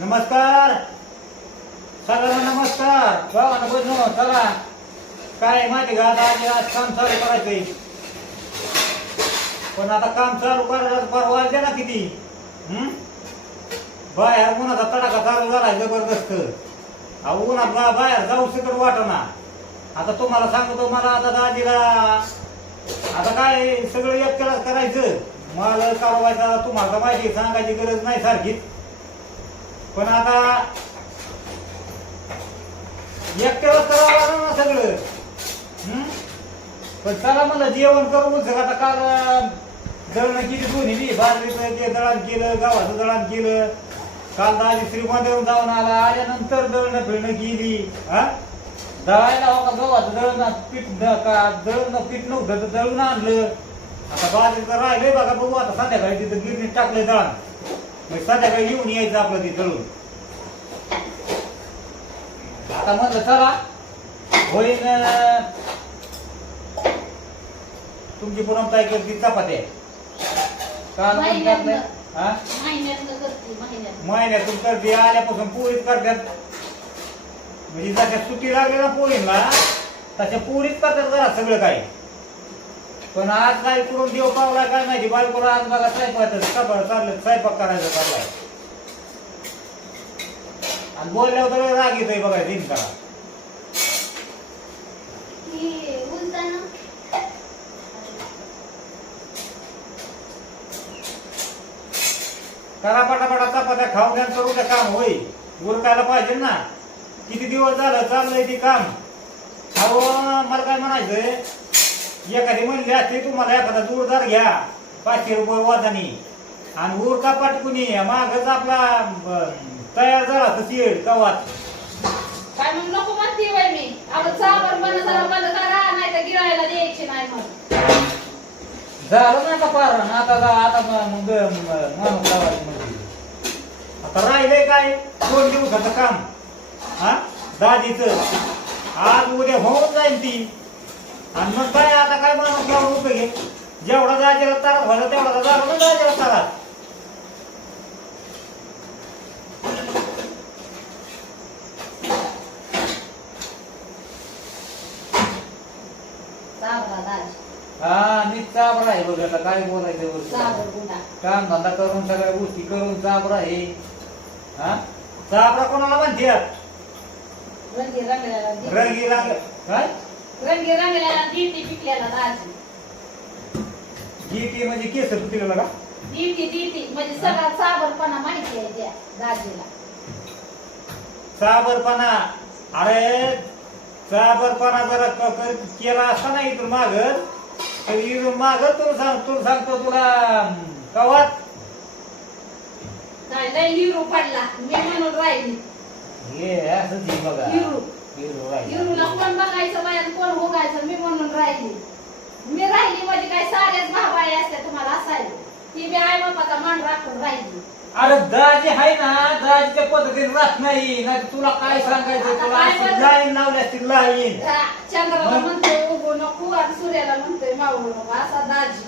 नमस्कार. सगळ्यांना नमस्कार. बाबांना बोल चला काय माहिती का? आता आम्ही आज काम चालू करायचंय. पण आता काम चालू करायला परवा वाजले ना किती? हम्म बाहेर उन्हाचा तडाखा चालू झाला जबरदस्त. अहो उन्हात बाहेर जाऊ शकत वाटना. आता तुम्हाला सांगतो मला आता दाजीला आता काय सगळं एक करायचं. मला कारवायचा तुम्हाला माहिती सांगायची गरज नाही सारखीच. पण आता एकट्यालाच करावं लागलं ना सगळं. पण चला मला जेवण करून सगळं आता काल दळण दळणं केली दोन्ही बी. बाजरीचं ते दळण केलं गव्हाचं दळण केलं. काल दाजी श्रीमंत जाऊन आला. आल्यानंतर दळणं फिरणं केली. हा? दळायला हो का गव्हाचं दळण? पीठ का दळण पीठ नव्हतं तर दळून आणलं. आता बाजरीचं राहिलंय बघा बघू आता संध्याकाळी तिथं गिरणीत टाकलं दळण. मग संध्याकाळी येऊन यायचं आपलं ते दळून आता म्हणलं चला. होईन अं, तुमची पुनम ताई करते चपात्या. महिन्यातनं. करताय? हा? महिन्यातनं करते महिन्यात महिन्यातून करते आल्यापासून पोळीच करतात. म्हणजे जशा सुट्टी लागली ना पोळींना तशा पोळीच करतात जरा सगळं काही. पण आज काय करून देव पावला काय माहिती? बायकोला आज बघा स्वयंपाक चाललं स्वयंपाक करायचं चाललाय. आणि बोलल्यावर तर राग येतोय बघा दिन करा उलटानं करा पटापटा चपात्या खाऊन द्या करू द्या काम होई उरकायला पाहिजे ना. किती दिवस झालं चाललंय ते काम? अहो मला काय म्हणायचंय? एखादी म्हणली असते तुम्हाला एखादा जोरदार घ्या. पाचशे रुपये वाजानी. आणि उरका पाटकुनी मागच आपला ब- तयार झाला तर शेड कवात काय मग नको म्हणते बाई मी. आपण साबर बंद जरा बंद करा नाही तर गिरायला द्यायची नाही मग. झालं ना का पार. आता जा- आता म- मग म- माणूस लावायचं म्हणजे आता राहिलंय काय? दोन दिवसाचं काम. हा? दाजीच आज उद्या होऊन जाईल ती. आणि मग काय आता काय माणूस लावून उपयोग आहे? जेवढा दाजीला तारात व्हायचा तेवढा तारात साबरा दाज हा मी चाबरा आहे बघ आता काय बोलायचं काम धंदा करून सगळ्या गोष्टी करून चाबरा आहे. हा? चाबरा कोणाला दी- रंगी रंग काय? रंगी रंगल्याला दीटी पिकल्याला दाजी जीटी म्हणजे केस तुटलेला का? दीटी दीटी म्हणजे सगळा साबरपणा माहिती आहे त्या दाजीला. साबरपणा अरे साबरपणा जरा क- केला असता ना इथून माग तर इथून माग तुला सांग तुला सांगतो तुला कवात काय लय हिरो पडला. मी म्हणून राहिली. हे असंच हे बघा. हिरो. हिरूला कोण बघायचं? बाया कोण उगायचं? मी म्हणून राहिली. मी राहिली म्हणजे काय भावाळी असते तुम्हाला असायला. ती बी आई बापाचा मान राखून राहिली. अरे दाजी आहे ना दाजीच्या पद्धतीने राहत नाही नाही तुला काय सांगायचं? तुला काय अशी बोलू? लाईन लावली असती लाईन. चंद्राला? म्हणतोय उगू नको आणि सूर्याला म्हणतोय मावळू नको असा दाजी.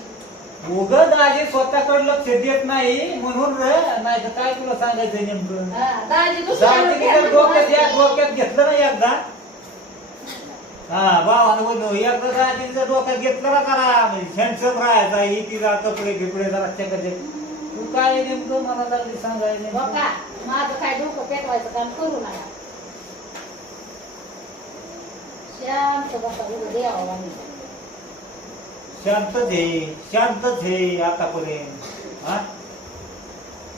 उग दाजी स्वतःकडे लक्ष देत नाही म्हणून रे नाही तर काय तुला सांगायचं नेमकं? दाजी जर डोक्यात या. डोक्यात घेतलं ना एकदा. हा भावानं बोललो एकदा जर डोक्यात घेतलं ना करा म्हणजे हँडसम राहायचा ही तिला कपडे बिपडे जरा चकाचक तू काय नेमकं मला लागली सांगायला नेमकं? बघा माझं काय डोकं पेटवायचं काम करू नका. शांत बसा उभं देवाला शांतच आहे शांतच आहे आतापर्यंत. हा?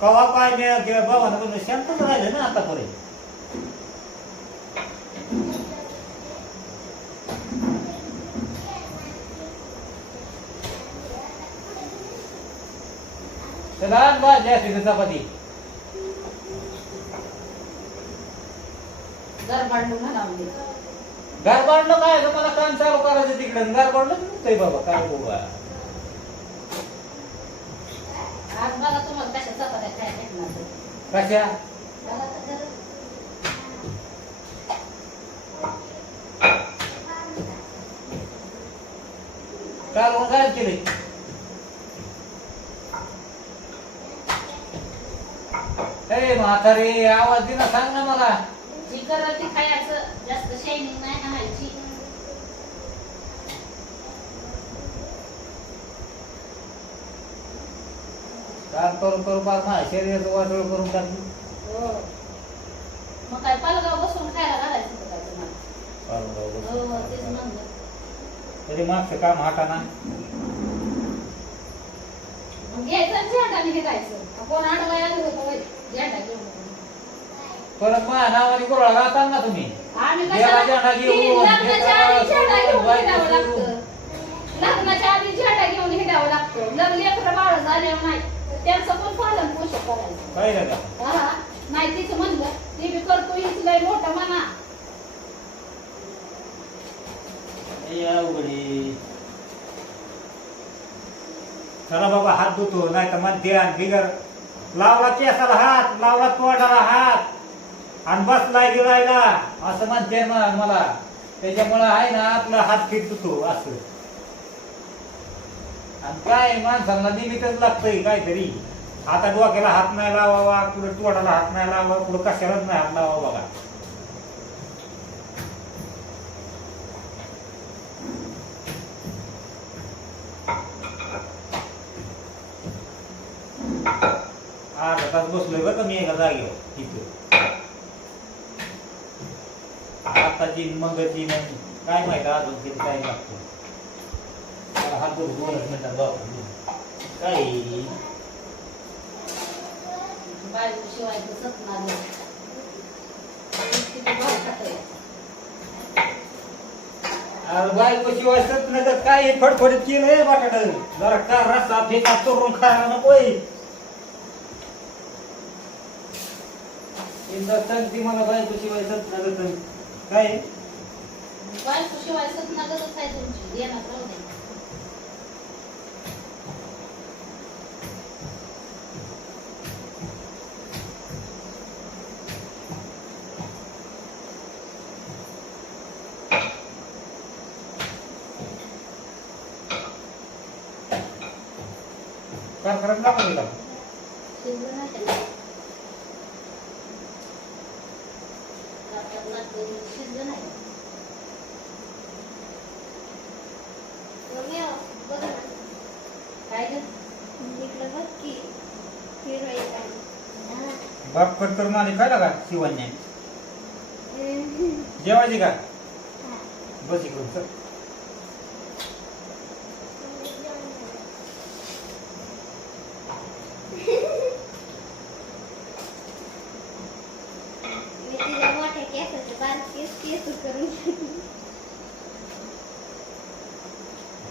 कवा काय नाही किंवा भावानं बोललो शांतच राहिलं ना आतापर्यंत. चपाती. गरबाडून म्हणावं मी. घर बांधलं काय? मला काम चालू करायचं तिकडे. घर नव्हतंय बाबा? काय बाबा आज बघा तुम्हाला कशा चपात्या काय भेटणार. कशा. काल मग काय केले ए म्हातारे आवाज दे ना सांग ना मला. ती खायचं जास्त शायनिंग नाही खायची काम करून करून पाच माझ्या शरीराचं वाटोळ करून टाकली. हो. मग काय पालगाव बसून खायला घालायचं होतं काय तुम्हाला? हो तेच म्हणलं. तरी मागचं काम हाताना. मग घ्यायचं झेंडाने हिरायचं कोण आडवाय आलं होतं होय, झेंडा घेऊन. परत माझ्या नावाने कुरळा गाता ना तुम्ही? आम्ही लग्नाच्या आधी झेंडा देवा घेऊन हिंडावं सोडून. लागतं. लग्नाच्या आधी झेंडा घेऊन हिंडावं लागतं. लग्न लेकरं बाळ झाल्यावर नाही त्यांचं पण पालन पोषण करायचं. पाहिलं का हा नाही तिचं म्हणलं ती बी करतो हीच लय मोठं म्हणा. अवघडी चला बाबा हात धुतो नाही तर म्हणते आणि बिगर. लावला केसाला हात लावला तोंडाला हात. आणि बसलाय गिरायला असं म्हणते ना मला. त्याच्यामुळं आहे ना आपला हात फिरतो धुतो असं. आणि काय माणसांना निमित्तच लागतंय काहीतरी. आता डोक्याला हात नाही लावावा कुठं तोंडाला हात नाही लावा कुठं कशालाच नाही हात लावा बघा. अर्धा तास बसलोय बरं मी एका जागेवर तिथं आताची मगची नाही काय माहिती अजून किती टाइम लागतो. दोनच मिनिटात जातो काय? बायको शिवायचं सपना. अरे बायको शिवाय काय हे फडफडीत केलंय बटाट? जरा का रस्ता फेका करून खायला नकोय? एकदा सांगते मला बायको शिवाय सत नका काय? बायको शिवाय सपना गरज आहे तुमची. येणार राहू दे गेला शिजलं नाही का? ताटात लागलं, शिजलं नाही का? काय ग? बाप कट करून आली खायला का शिवान्या जेवायची का? बस इकडून चल.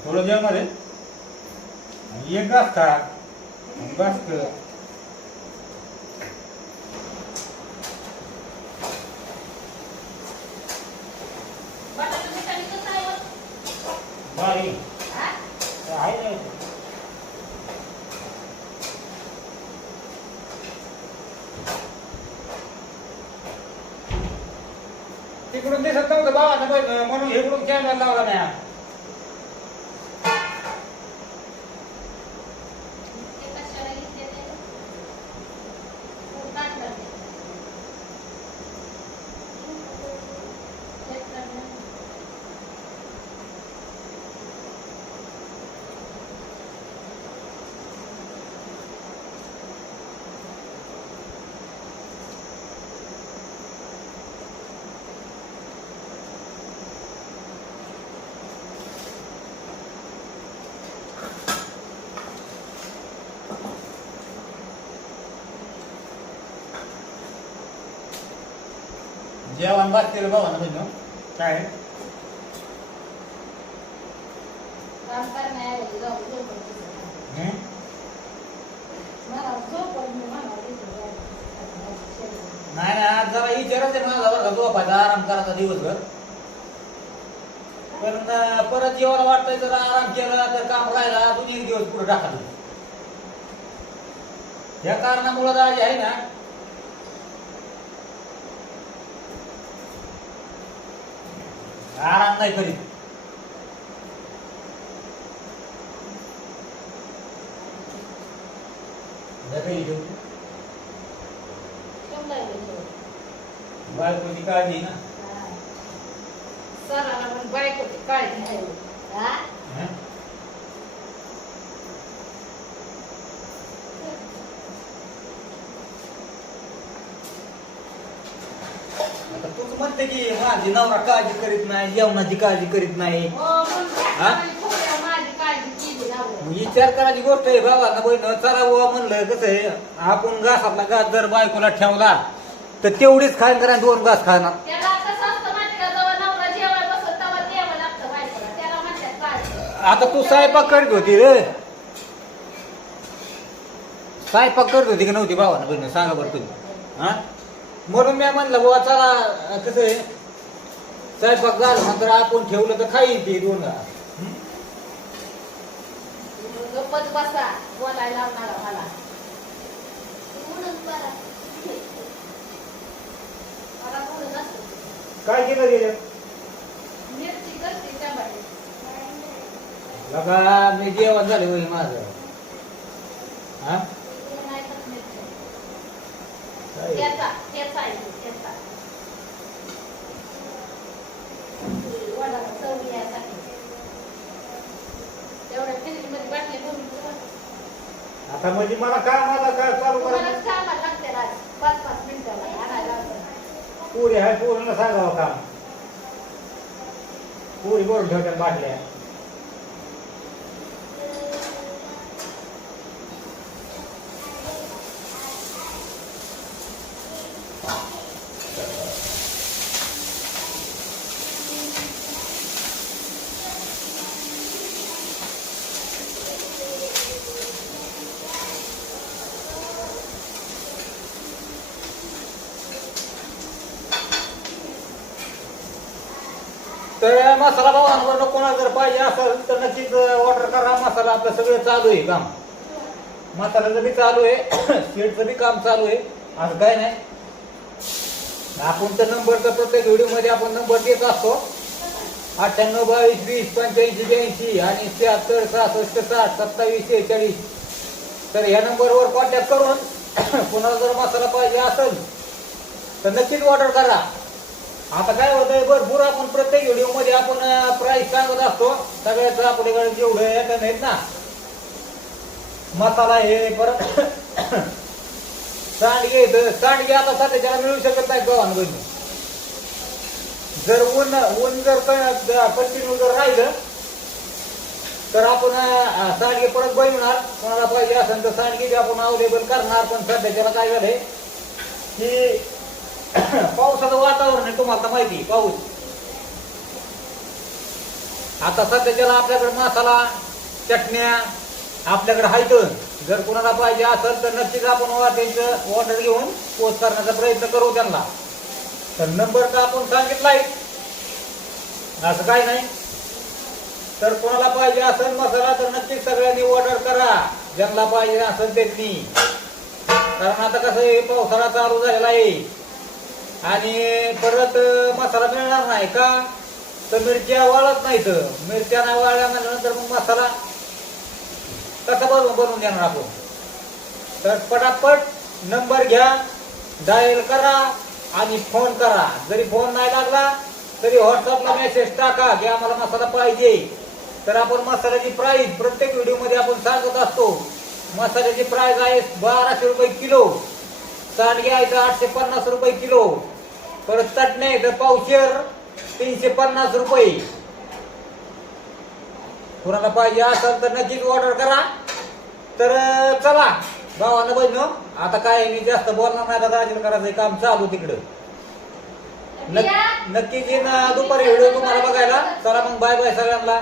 थोडं जेवणार आहे? एक खा. आणि बस कर बटाटा बिटाटा कसं आहे हो? नाही आहे ना तिकडून दिसत नव्हतं बाबा म्हणून इकडून कॅमेरा लावला नाही ते कशाला घेतले ते? कोण टाकलं ते? तेच टाकलं. जेवण बसतील बाबा ना म्हणजे काय काम करण्याऐवजी जाऊन झोपून बसायचं. हं? मला झोपून मी म्हणावं तिथं जायचं. नाही नाही आज जरा विचारच आहे माझा बरं का झोपायचा आराम करायचा दिवसभर पण अं, परत जेवायला वाटतंय जर आराम केला तर काम राहिला अजून एक दिवस पुढे टाकायचं या कारणामुळे दाजी आहे ना आराम नाही करीत ढकली ठेवतो. लागले तो. बायकोची काळजी ना हा. सराला पण बायकोची काळजी आहे हा? हं? आता म्हणते की माझी नवरा काळजी करीत नाही जेवणाची काळजी करीत नाही. हो, हा? आणि थोड्या माझी काळजी केली ना हो. विचार करायची गोष्ट आहे बाबा ना बहिण चला बुवा म्हणलं कसं आहे आपण घासातला घास जर बायकोला ठेवला तर तेवढीच खाईन करा दोन घास खाणार. त्याला कसं असतं माहिती का जेव्हा नवरा जेवाय बसत तेव्हा द्यावं लागतं बायकोला. त्याला म्हणतात काळजी. आता तू स्वयंपाक करीत होती रे. स्वयंपाक करत होती की नव्हती भावानं बहिण सांगा बरं तुम्ही. हा? म्हणून मी म्हणलं बुवा चला कसं आहे स्वयंपाक झालं नंतर आपण ठेवलं तर खाईल ती दोन? गप्पच बसा बोलायला लावणारा मला म्हणून बरा. मला म्हणून असतं. काय केलं त्याच्यात मिरची करते टमाटे. बघा मी जेवण झाले होई माझं हा ते नाही खात मिरची. काय? ठेचा, ठेचा आहे तो, ठेचा. वडा, चवळी यासाठी. तेवढ्या फ्रीजमध्ये बाटली भरून ठेवा. आता म्हणजे मला काय मला काय चालू करायचं कामाला लागते. पाच पाच मिनिटाला आणायला. पुरी आहे पूर्ण सांगावं काम पुरी भरून ठेवतात बाटल्या मसाला मसाला भावांवर कोणाला जर पाहिजे असेल तर नक्कीच ऑर्डर करा. मसाला आपलं सगळं चालू आहे काम मसाल्याचं बी चालू आहे शेडचं बी काम चालू आहे. असं काय नाही. आपण तर नंबरचा प्रत्येक व्हिडिओमध्ये आपण नंबर देत असतो. अठ्ठ्याण्णव बावीस वीस पंच्याऐंशी ब्याऐंशी आणि शहात्तर सहासष्ट साठ सत्तावीस शेहेचाळीस. तर ह्या नंबरवर कॉन्टॅक्ट करून कोणाला जर मसाला पाहिजे असेल तर नक्कीच ऑर्डर करा. आता काय होतंय भरपूर आपण प्रत्येक व्हिडिओमध्ये आपण प्राईस सांगत असतो. सगळ्याच आपल्याकडे जेवढं येत नाहीत ना. मसाला हे परत सांडगे इथं- सांडगे आता सध्याच्याला मिळू शकत नाही गव्हाण जर ऊन ऊन जर कंटिन्यू जर राहिलं तर आपण सांडगे परत बनवणार कोणाला पाहिजे असेल तर सांडगे आपण अवेलेबल करणार. पण सध्याच्याला काय झालंय की पावसाचं वातावरण आहे तुम्हाला तर माहिती आहे, पाऊस आता सध्याच्याला आपल्याकडे मसाला चटण्या आपल्याकडे हायत जर कोणाला पाहिजे असेल तर नक्कीच आपण त्यांचं ऑर्डर घेऊन पोच करण्याचा प्रयत्न करू त्यांना. तर नंबर का आपण सांगितलाय. असं काय नाही. तर कोणाला पाहिजे असेल मसाला तर नक्कीच सगळ्यांनी ऑर्डर करा. ज्यांना पाहिजे असेल त्यांनी. कारण आता कसं आहे पावसाळा चालू झालेला आहे. आणि परत मसाला मिळणार नाही का? तर मिरच्या वाळत नाहीत. मिरच्या नाही वाळल्यानंतर मग मसाला कसा बनवून बनवून देणार आपण? तर पटापट नंबर घ्या डायल करा आणि फोन करा. जरी फोन नाही लागला तरी व्हॉट्सअपला मेसेज टाका की आम्हाला मसाला पाहिजे. तर आपण मसाल्याची प्राईस प्रत्येक व्हिडिओमध्ये आपण सांगत असतो. मसाल्याची प्राईस आहे बाराशे रुपये किलो. सांडगे आहे तर आठशे पन्नास रुपये किलो. परत चटणे आहे तर पावशेर तीनशे पन्नास रुपये. कोणाला पाहिजे असेल तर नक्कीच ऑर्डर करा. तर चला भावानं बहिण आता काय मी जास्त बोलणार नाही आता दाजीला करायचं काम चालू तिकडं. नक्कीच येईन दुपारी व्हिडिओ तुम्हाला बघायला चला मग बाय बाय सगळ्यांना.